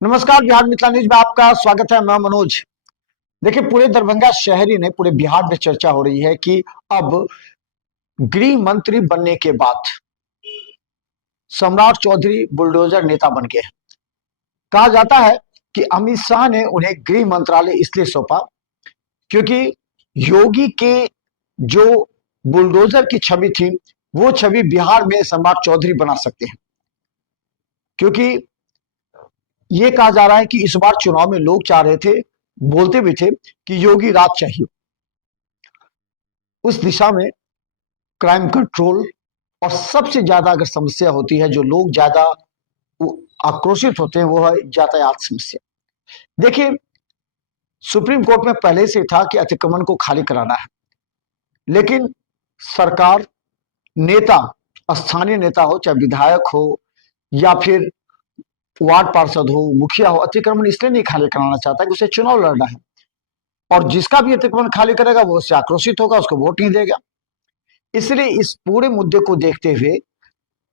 नमस्कार, बिहार मिथिला न्यूज में आपका स्वागत है। मैं मनोज। देखिए, पूरे दरभंगा शहर ही नहीं, पूरे बिहार में चर्चा हो रही है कि अब गृह मंत्री बनने के बाद सम्राट चौधरी बुलडोजर नेता बन गए। कहा जाता है कि अमित शाह ने उन्हें गृह मंत्रालय इसलिए सौंपा क्योंकि योगी के जो बुलडोजर की छवि थी, वो छवि बिहार में सम्राट चौधरी बना सकते हैं। क्योंकि ये कहा जा रहा है कि इस बार चुनाव में लोग चाह रहे थे, बोलते भी थे कि योगी राज चाहिए। उस दिशा में क्राइम कंट्रोल और सबसे ज्यादा अगर समस्या होती है, जो लोग ज्यादा आक्रोशित होते हैं, वो है यातायात समस्या। देखिए, सुप्रीम कोर्ट में पहले से था कि अतिक्रमण को खाली कराना है, लेकिन सरकार, नेता, स्थानीय नेता हो, चाहे विधायक हो या फिर वार्ड पार्षद हो, मुखिया हो, अतिक्रमण इसलिए नहीं खाली कराना चाहता कि उसे चुनाव लड़ना है, और जिसका भी अतिक्रमण खाली करेगा वो उससे आक्रोशित होगा, उसको वोट नहीं देगा। इसलिए इस पूरे मुद्दे को देखते हुए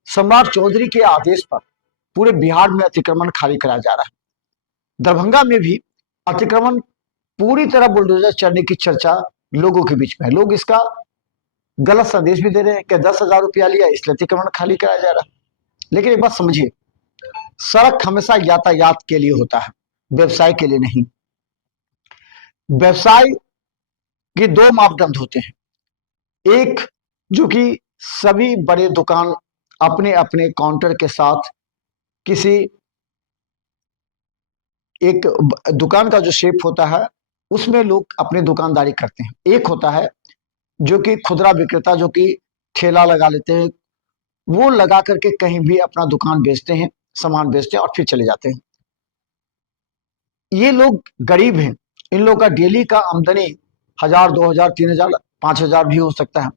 सम्राट चौधरी के आदेश पर पूरे बिहार में अतिक्रमण खाली कराया जा रहा है। दरभंगा में भी अतिक्रमण पूरी तरह बुलडोजर चढ़ने की चर्चा लोगों के बीच में है। लोग इसका गलत संदेश भी दे रहे हैं कि 10,000 रुपया लिया इसलिए अतिक्रमण खाली कराया जा रहा है। लेकिन एक बात समझिए, सड़क हमेशा यातायात के लिए होता है, व्यवसाय के लिए नहीं। व्यवसाय के दो मापदंड होते हैं। एक, जो कि सभी बड़े दुकान अपने अपने काउंटर के साथ किसी एक दुकान का जो शेप होता है उसमें लोग अपनी दुकानदारी करते हैं। एक होता है जो कि खुदरा विक्रेता, जो कि ठेला लगा लेते हैं, वो लगा करके कहीं भी अपना दुकान बेचते हैं, सामान बेचते हैं और फिर चले जाते हैं। ये लोग गरीब हैं, इन लोगों का डेली का आमदनी 1,000, 2,000, 3,000, 5,000 भी हो सकता है।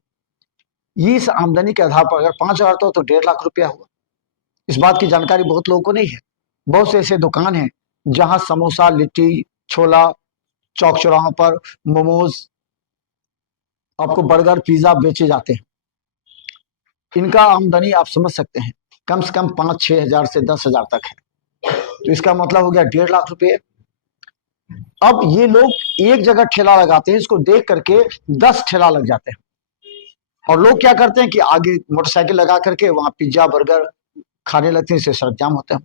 ये इस आमदनी के आधार पर अगर 5,000 तो 1.5 लाख रुपया हुआ। इस बात की जानकारी बहुत लोगों को नहीं है। बहुत से ऐसे दुकान हैं जहां समोसा, लिट्टी, छोला, चौक चौराहों पर मोमोज, आपको बर्गर, पिज्जा बेचे जाते हैं। इनका आमदनी आप समझ सकते हैं, कम से कम 5-6 हजार से 10,000 तक है। तो इसका मतलब हो गया 1.5 लाख रुपये। अब ये लोग एक जगह ठेला लगाते हैं, इसको देख करके 10 ठेला लग जाते हैं, और लोग क्या करते हैं कि आगे मोटरसाइकिल लगा करके वहां पिज्जा, बर्गर खाने लगते हैं। इससे सड़क जाम होता है।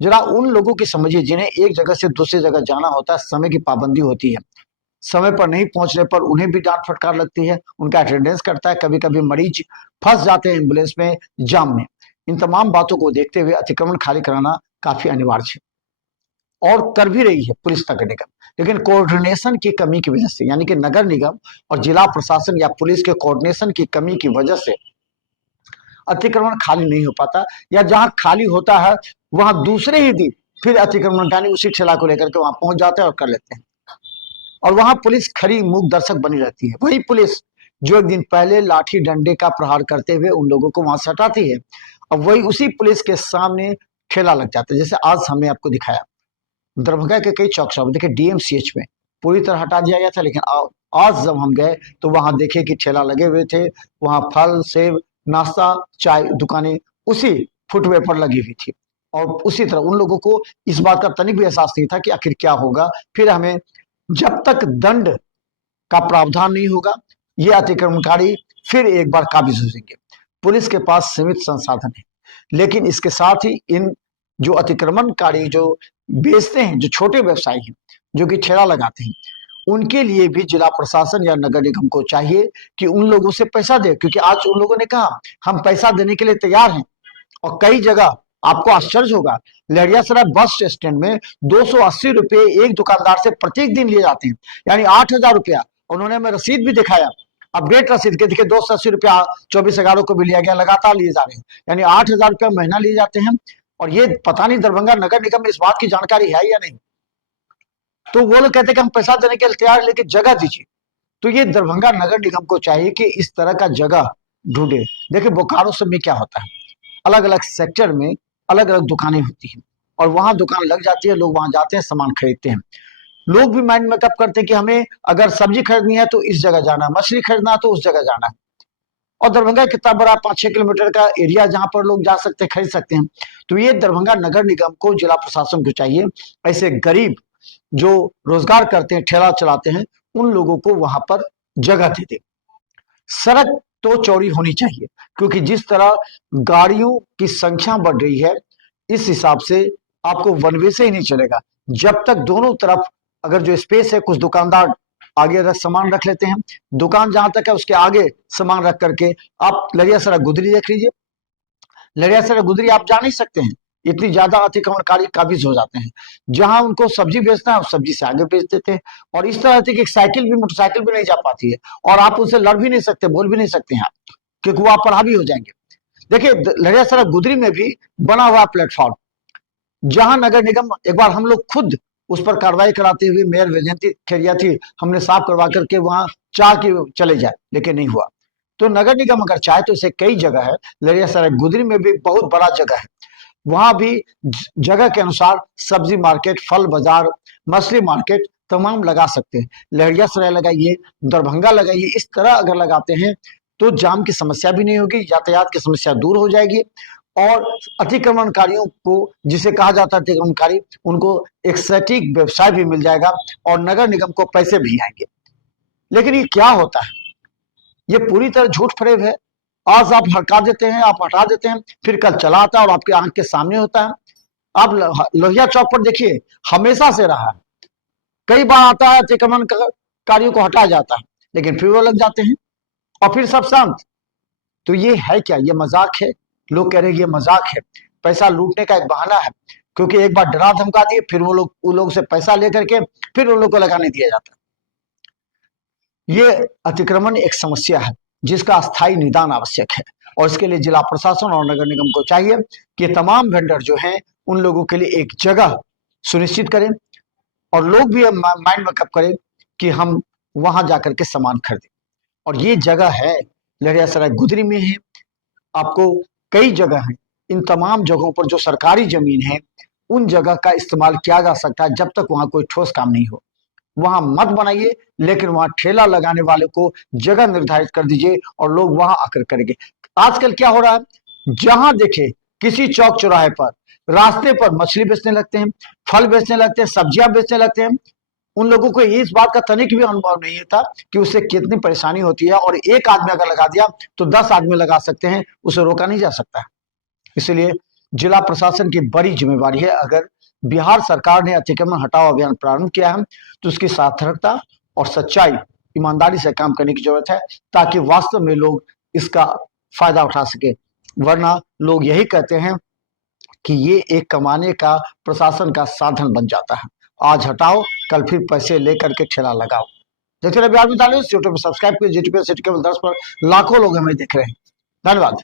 जरा उन लोगों की समझिए जिन्हें एक जगह से दूसरी जगह जाना होता है, समय की पाबंदी होती है, समय पर नहीं पहुंचने पर उन्हें भी डांट फटकार लगती है, उनका अटेंडेंस करता है, कभी कभी मरीज फंस जाते हैं एम्बुलेंस में, जाम में। इन तमाम बातों को देखते हुए अतिक्रमण खाली कराना काफी अनिवार्य है, और कर भी रही है पुलिस नगर निगम। लेकिन कोऑर्डिनेशन की कमी की वजह से, यानी कि नगर निगम और जिला प्रशासन या पुलिस के कोऑर्डिनेशन की कमी की वजह से अतिक्रमण खाली नहीं हो पाता, या जहां खाली होता है वहां दूसरे ही दिन फिर अतिक्रमण यानी उसी ठेला को लेकर के वहां पहुंच जाते हैं और कर लेते हैं। और वहां पुलिस खड़ी मूक दर्शक बनी रहती है। वही पुलिस जो एक दिन पहले लाठी डंडे का प्रहार करते हुए उन लोगों को वहां से हटाती है, और वही उसी पुलिस के सामने ठेला लग जाता है। जैसे आज हमने आपको दिखाया दरभंगा के कई चौक चौराहे, देखिए डीएमसीएच में पूरी तरह हटा दिया गया था, लेकिन आज जब हम गए तो वहां देखे कि ठेला लगे हुए थे। वहां फल, सेब, नाश्ता, चाय दुकानें उसी फुटवे पर लगी हुई थी, और उसी तरह उन लोगों को इस बात का तनिक भी एहसास नहीं था कि आखिर क्या होगा। फिर हमें, जब तक दंड का प्रावधान नहीं होगा, ये अतिक्रमणकारी फिर एक बार काबिज हो जाएंगे। पुलिस के पास सीमित संसाधन है, लेकिन इसके साथ ही इन जो अतिक्रमणकारी जो बेचते हैं, जो छोटे व्यवसायी हैं, जो कि ठेला लगाते हैं, उनके लिए भी जिला प्रशासन या नगर निगम को चाहिए कि उन लोगों से पैसा दे। क्योंकि आज उन लोगों ने कहा हम पैसा देने के लिए तैयार हैं, और कई जगह आपको आश्चर्य होगा, लहरियासराय बस स्टैंड में 280 रुपए एक दुकानदार से प्रत्येक दिन लिए जाते हैं, यानी 8,000 रुपया। उन्होंने हमें रसीद भी दिखाया, अपडेट रसीद के, देखिए 280 रुपया 24/11 को भी लिया गया, लगातार लिए जा रहे हैं, यानी 8,000 रुपया महीना लिए जाते हैं। और ये पता नहीं दरभंगा नगर निगम में इस बात की जानकारी है या नहीं। तो वो लोग कहते हैं कि हम पैसा देने के लिए तैयार, लेकिन जगह दीजिए। तो ये दरभंगा नगर निगम को चाहिए कि इस तरह का जगह ढूंढे। देखिए बोकारो सब में क्या होता है, अलग अलग सेक्टर में अलग अलग दुकानें होती हैं, और वहां दुकान लग जाती है, लोग वहां जाते हैं, सामान खरीदते हैं। लोग भी माइंड मेकअप करते हैं कि हमें अगर सब्जी खरीदनी है तो इस जगह जाना है, मछली खरीदना है तो उस जगह जाना है। और दरभंगा कितना बड़ा 5-6 किलोमीटर का एरिया जहां पर लोग जा सकते हैं, खरीद सकते हैं। तो ये दरभंगा नगर निगम को, जिला प्रशासन को चाहिए ऐसे गरीब जो रोजगार करते हैं, ठेला चलाते हैं, उन लोगों को वहां पर जगह दे दे। सड़क तो चौड़ी होनी चाहिए, क्योंकि जिस तरह गाड़ियों की संख्या बढ़ रही है, इस हिसाब से आपको वन वे से ही नहीं चलेगा। जब तक दोनों तरफ अगर जो स्पेस है, कुछ दुकानदार आगे सामान रख लेते हैं, दुकान जहां तक है उसके आगे सामान रख करके आप लड़िया सड़क गुदरी देख लीजिए। लड़िया सड़क गुदरी आप जा नहीं सकते हैं, इतनी ज्यादा अतिक्रमणकारी काबिज हो जाते हैं। जहां उनको सब्जी बेचना है, सब्जी से आगे बेच देते हैं। और इस तरह से कि साइकिल भी, मोटरसाइकिल भी नहीं जा पाती है, और आप उनसे लड़ भी नहीं सकते, बोल भी नहीं सकते हैं आप, क्योंकि वो आप पर हावी हो जाएंगे। देखिए, लड़िया सड़क गुदरी में भी बना हुआ प्लेटफॉर्म, जहां नगर निगम, एक बार हम लोग खुद उस पर कार्रवाई कराते हुए, मेयर वैजयंती खेरिया थी, हमने साफ करवा करके वहां चाह के चले जाए, लेकिन नहीं हुआ। तो नगर निगम अगर चाहे तो इसे कई जगह है, लड़िया सड़क गुदरी में भी बहुत बड़ा जगह है, वहां भी जगह के अनुसार सब्जी मार्केट, फल बाजार, मछली मार्केट तमाम लगा सकते हैं। लहरिया सराय लगाइए, दरभंगा लगाइए। इस तरह अगर लगाते हैं तो जाम की समस्या भी नहीं होगी, यातायात की समस्या दूर हो जाएगी, और अतिक्रमणकारियों को, जिसे कहा जाता है अतिक्रमणकारी, उनको एक सटीक व्यवसाय भी मिल जाएगा और नगर निगम को पैसे भी आएंगे। लेकिन ये क्या होता है, ये पूरी तरह झूठ फरेब है। आज आप हटा देते हैं, आप हटा देते हैं, फिर कल चला आता है और आपके आंख के सामने होता है। आप लोहिया चौक पर देखिए, हमेशा से रहा है, कई बार आता है, अतिक्रमणकारियों को हटाया जाता है, लेकिन फिर वो लग जाते हैं और फिर सब शांत। तो ये है क्या, ये मजाक है? लोग कह रहे हैं ये मजाक है, पैसा लूटने का एक बहाना है, क्योंकि एक बार डरा धमका दिए, फिर वो लोग से पैसा लेकर के फिर उन लोग को लगाने दिया जाता है। ये अतिक्रमण एक समस्या है जिसका अस्थायी निदान आवश्यक है, और इसके लिए जिला प्रशासन और नगर निगम को चाहिए कि तमाम वेंडर जो हैं उन लोगों के लिए एक जगह सुनिश्चित करें, और लोग भी माइंड मेकअप करें कि हम वहां जाकर के सामान खरीदें। और ये जगह है, लहरिया सराय गुदरी में है, आपको कई जगह है। इन तमाम जगहों पर जो सरकारी जमीन है, उन जगह का इस्तेमाल किया जा सकता है, जब तक वहां कोई ठोस काम नहीं हो। वहां मत बनाइए, लेकिन वहां ठेला लगाने वाले को जगह निर्धारित कर दीजिए और लोग वहां आकर करेंगे। आजकल क्या हो रहा है, जहां देखे किसी चौक चौराहे पर, रास्ते पर मछली बेचने लगते हैं, फल बेचने लगते हैं, सब्जियां बेचने लगते हैं। उन लोगों को इस बात का तनिक भी अनुभव नहीं था कि उससे कितनी परेशानी होती है, और एक आदमी अगर लगा दिया तो 10 आदमी लगा सकते हैं, उसे रोका नहीं जा सकता। इसलिए जिला प्रशासन की बड़ी जिम्मेवारी है। अगर बिहार सरकार ने अतिक्रमण हटाओ अभियान प्रारंभ किया है, तो उसकी सार्थकता और सच्चाई, ईमानदारी से काम करने की जरूरत है, ताकि वास्तव में लोग इसका फायदा उठा सके। वरना लोग यही कहते हैं कि ये एक कमाने का, प्रशासन का साधन बन जाता है। आज हटाओ, कल फिर पैसे लेकर के ठेला लगाओ। देखते रहिए बिहार में यूट्यूब पर सब्सक्राइब कीजिए, जीटीपी सिटी केबल 10 पर लाखों लोग हमें देख रहे हैं। धन्यवाद।